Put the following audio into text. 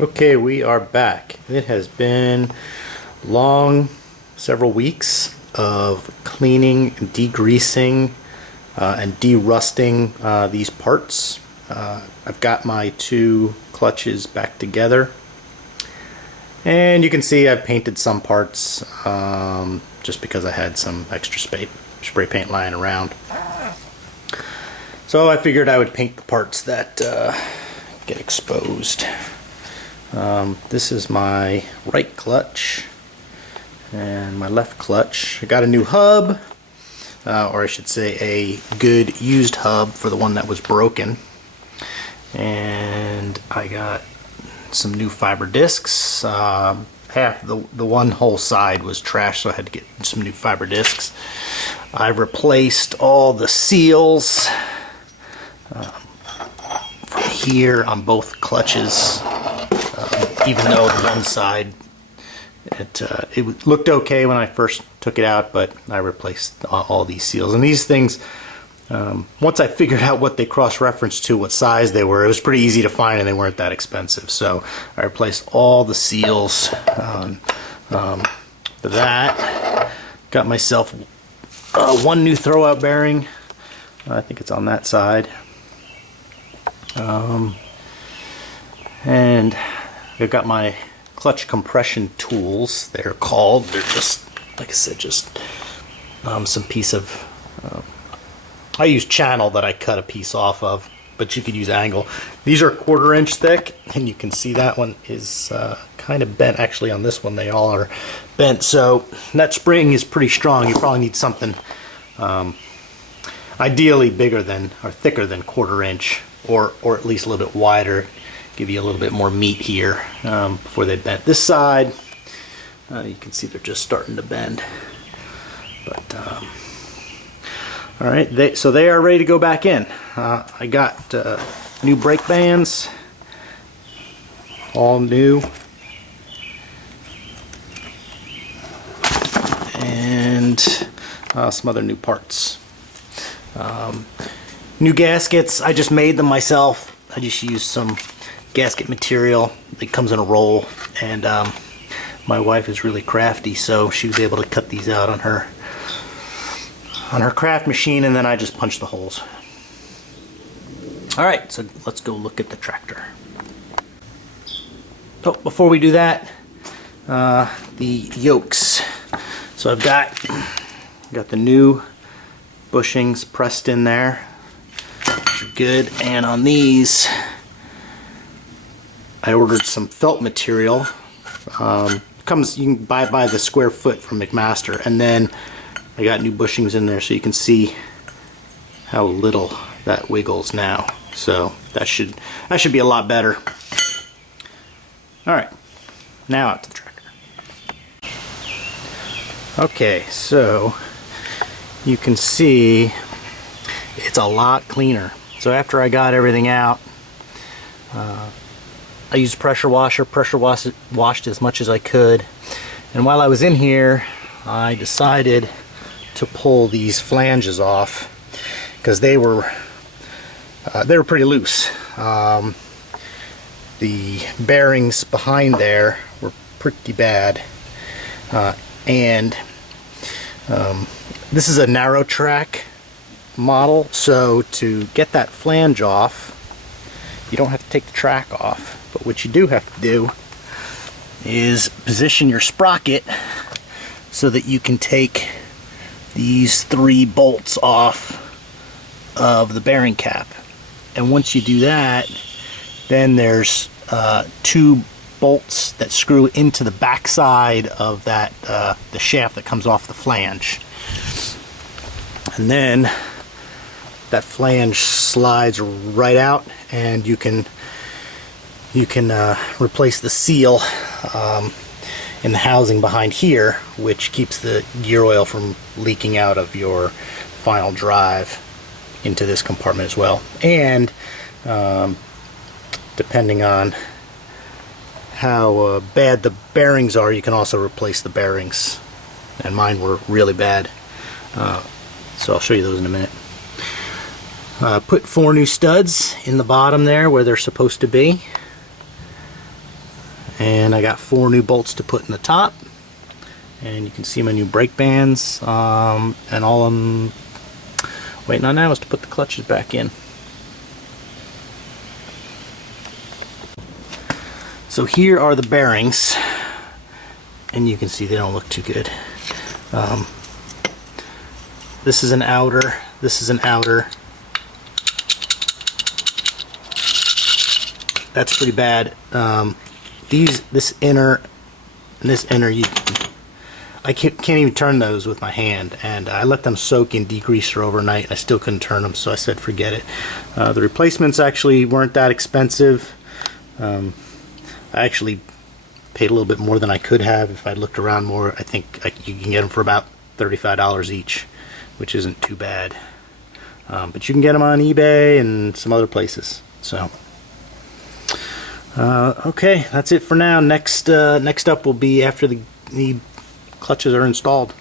Okay, we are back. It has been long, several weeks of cleaning, degreasing, and de-rusting these parts. I've got my two clutches back together, and you can see I've painted some parts just because I had some extra spray paint lying around. So I figured I would paint the parts that get exposed. This is my right clutch and my left clutch. I got a new hub, or I should say a good used hub for the one that was broken. And I got some new fiber discs. Half the one whole side was trash, so I had to get some new fiber discs. I've replaced all the seals from here on both clutches. Even though the one side, it looked okay when I first took it out, but I replaced all these seals. And these things, once I figured out what they cross-referenced to, what size they were, it was pretty easy to find and they weren't that expensive. So I replaced all the seals for that. Got myself one new throwout bearing. I think it's on that side. And I've got my clutch compression tools, they're called. They're just, like I said, just some piece of, I use channel that I cut a piece off of, but you could use angle. These are 1/4 inch thick, and you can see that one is kind of bent. Actually, on this one, they all are bent. So that spring is pretty strong. You probably need something ideally bigger than, or thicker than 1/4 inch, or at least a little bit wider. Give you a little bit more meat here before they bend. This side, you can see they're just starting to bend. But all right, so they are ready to go back in. I got new brake bands, all new, and some other new parts. New gaskets. I just made them myself. I just used some gasket material. It comes in a roll, and my wife is really crafty, so she was able to cut these out on her craft machine, and then I just punched the holes. Alright, so let's go look at the tractor. Oh, before we do that, the yokes. So I've got the new bushings pressed in there, which are good, and on these I ordered some felt material. You can buy by the square foot from McMaster, and then I got new bushings in there, so you can see how little that wiggles now. So that should be a lot better. All right, now out to the tractor. Okay, so you can see it's a lot cleaner. So after I got everything out, I used pressure washed as much as I could, and while I was in here I decided to pull these flanges off because they were pretty loose. The bearings behind there were pretty bad, and this is a narrow track model, so to get that flange off you don't have to take the track off. But what you do have to do is position your sprocket so that you can take these 3 bolts off of the bearing cap. And once you do that, then there's 2 bolts that screw into the back side of that the shaft that comes off the flange. And then that flange slides right out, and you can replace the seal in the housing behind here, which keeps the gear oil from leaking out of your final drive into this compartment as well. And depending on how bad the bearings are, you can also replace the bearings, and mine were really bad, so I'll show you those in a minute. Put 4 new studs in the bottom there where they're supposed to be. And I got 4 new bolts to put in the top. And you can see my new brake bands. And all I'm waiting on now is to put the clutches back in. So here are the bearings. And you can see they don't look too good. This is an outer, this is an outer. That's pretty bad. This inner and this inner, I can't even turn those with my hand, and I let them soak in degreaser overnight. I still couldn't turn them, so I said forget it. The replacements actually weren't that expensive. I actually paid a little bit more than I could have if I'd looked around more. I think you can get them for about $35 each, which isn't too bad. But you can get them on eBay and some other places. So, okay, that's it for now. Next up will be after the clutches are installed.